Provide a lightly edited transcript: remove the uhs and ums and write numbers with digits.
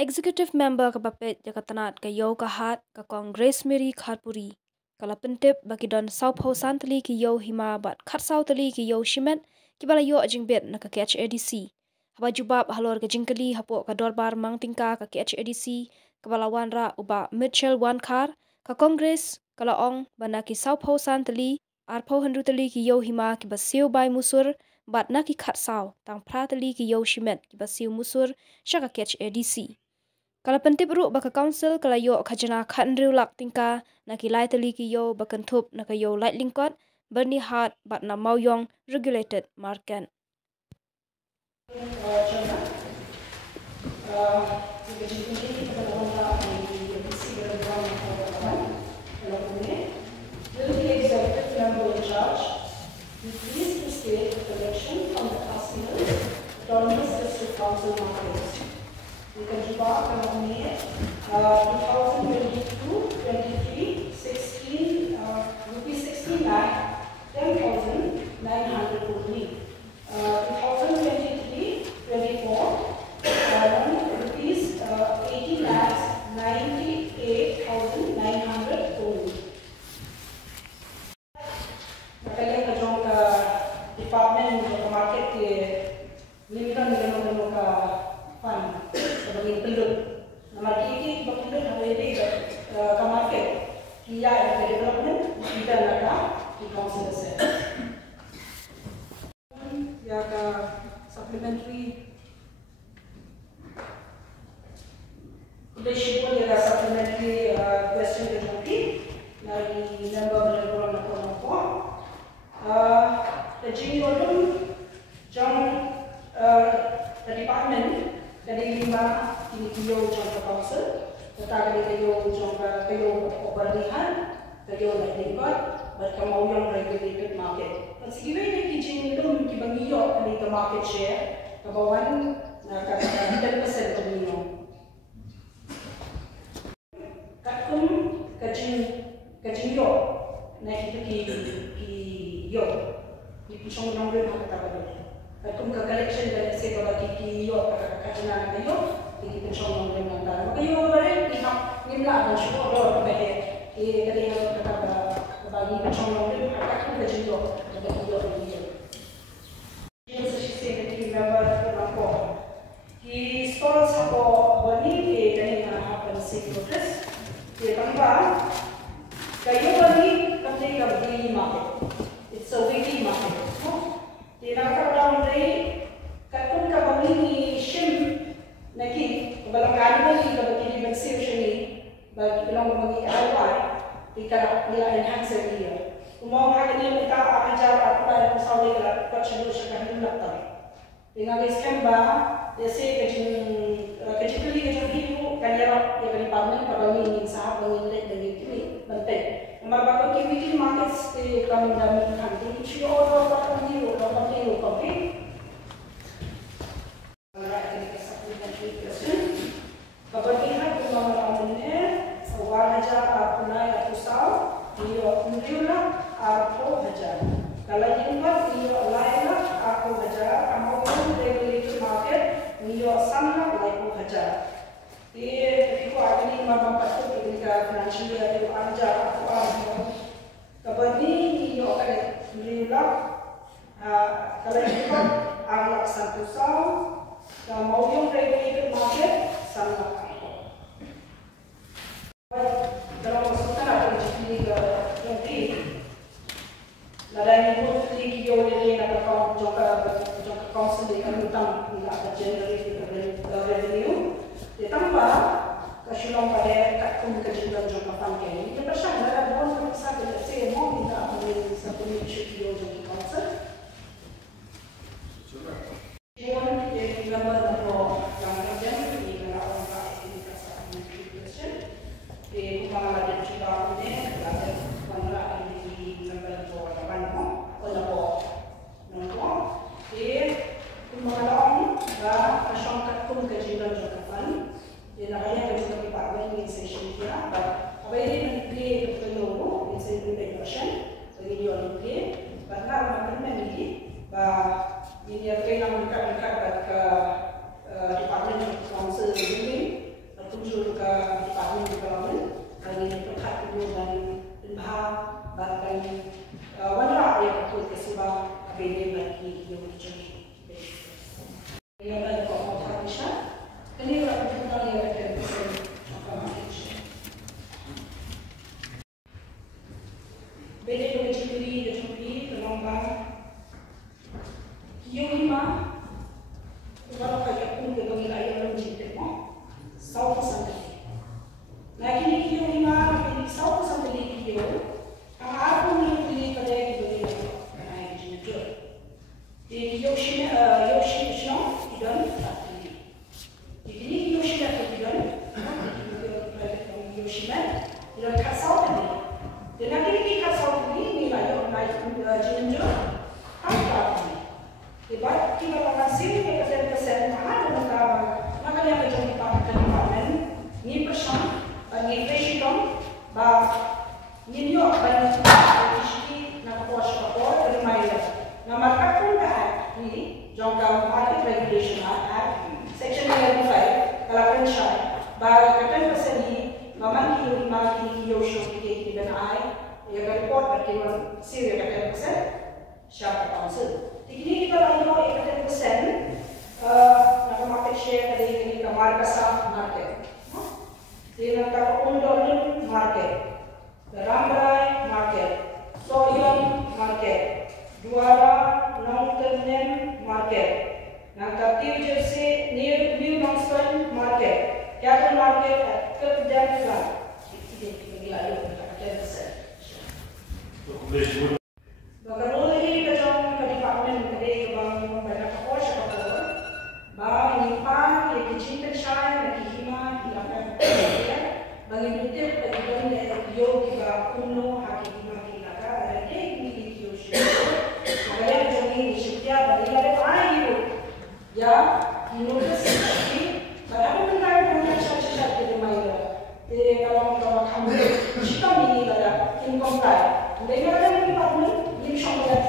executive member ka bapet jakatanat ka yo ka hat ka Congress Meri Kharpuri kala pentip bagi don South Hausan tali ki yo hima bat khat sau tali ki yo shimet ki bala yo ajing bet na ka KHADC haba jubab halor ka jingkali hapo ka dorbar mang tingka ka KHADC ka bala wanra uba Mitchell Wankar ka Congress kala ong bana ki South Hausan tali arpau handu tali ki yo hima ki basiu bai musur bat na ki khat sau tang pra tali ki yo shimet ki basiu musur shaka KHADC kala pentip ru baka council kala yo khajana khan riu lak tingka na ki lai tali ki yo bakan thup na ka yo light lingkot berni hat bat na mauyong regulated market We can keep up on May 2022-23, 16 rupees 16 lakh 10,900 only. 2023-24, rupees 18 lakhs 98,900 only. Nakalian ka jong ka department ng market ke limitan ng ka fund sebagai penduduk. Nama ini penduduk hari ke market, kia ke development, kita nak di council set. Ya ke supplementary, kita shibul ya supplementary question dan mungkin dari member berlaku nak apa. Jadi orang jom the department dari lima ini kayo jom ke council, tetapi kayo jom kayo operlihan, kayo lingkod, berkamau yang regulated market. Sige ni kijing itu mungkin bangiyo dari ke market share, kawan nak 10% domino. Katum kajing yo, naik itu ki yo, di pisang nomor berapa kata Katum ka collection dari sekolah kiki yo kajian kayo kiki pensong ng dengan kayo bare pihak nimla ang syukur do kabe kadi yang kata bagi pensong ng katum kajian yo kaki yo sa sisi kiti member ko ki store sa ko bani ke kani na happen secret ke tamba kayo bani kapte ka daily market, it's a weekly market. Tinatawag dari katong kabami ni Shim naki balangani ni kabaki ni Maxim Shimi bagi bilang bagi awal tika nila enhance dia umong hak ni kita akan cara apa yang sawi kalau percaya siya kan laptop dengan skemba desi kecil hidup kan ya bagi partner kabami ni sahab mengilit dari kini penting Mabako activity markets te kami dami kanti siya orang orang ni kopi. Alright, kita supplementary question. Kabadihan kung mga ini awal haja punay at usaw iyo na arpo haja. Kalajin ba iyo alayla arpo haja amo regulated market iyo sana laiko haja. Ko agni mapapasok ketika financial year itu anja atau kabadi iyo kaya nilak kalau itu aglak satu saw mau yung regulated market sangat dalam masukan atau jadi nanti ladang itu di iyo ini nak kau jangka council dengan utang tidak ada generate revenue ditambah kasulong pada kakum kejilan jangka panjang ini persen ada bon bisa kita say mau tidak ambil satu minggu iyo jangka council One is gambar atau yang kerja di dalam orang ini kasar question. Di rumah ada juga ini ada kamera ini gambar atau apa nama nombor. Di rumah orang ada masyarakat pun kejilan juga kan. Di namanya juga department in session dia. Apa ini menteri penyuluh in session version bagi dia menteri. Karena macam ini ini train yang dekat ke department council ini Kiyo hima, kalau kaya pun ke kami lain orang cinta mo, South Santali. Nah kini kiyo hima, kini South Santali kiyo, ang ako ni pili pada kiyo ni ay cinta. Di kiyo shino idon tadi. Di kini kiyo shino idon, kiyo shino idon kasau tadi. Dan kini kasau tadi ni lain orang cinta, apa? Ibarat kita lokasi ni persen mana dengan maka dia macam department ni persen ni presiden ni yo isi nak puas dari mana nama kapun dah ni jangka market regulation section 95 kalau pensai kata persen ni memang kilo show kita dan ai ya report bagi siri kata persen siapa council. Ini kita lagi mau 100%, nak market share dari kamar kasar market, di nak undang market, Rambrai market, Soyon market, Duara Nongternem market, nak Tirjese New Knoxville market, Cattle market, Kedemslan, ini lagi 100%. Bagaimana ini kejauhan ke department kedai kebang banyak kapal siapa bah ini pan yang kecil pensai yang kihima hilakan ya bagi duit bagi bagi yo kita kuno haki hima hilakan ada ini kiyo saya jadi setiap bagi ada apa itu ya inovasi berapa mengenai banyak cara kita main kalau kamu kita ini ada income dengan ada department yang sangat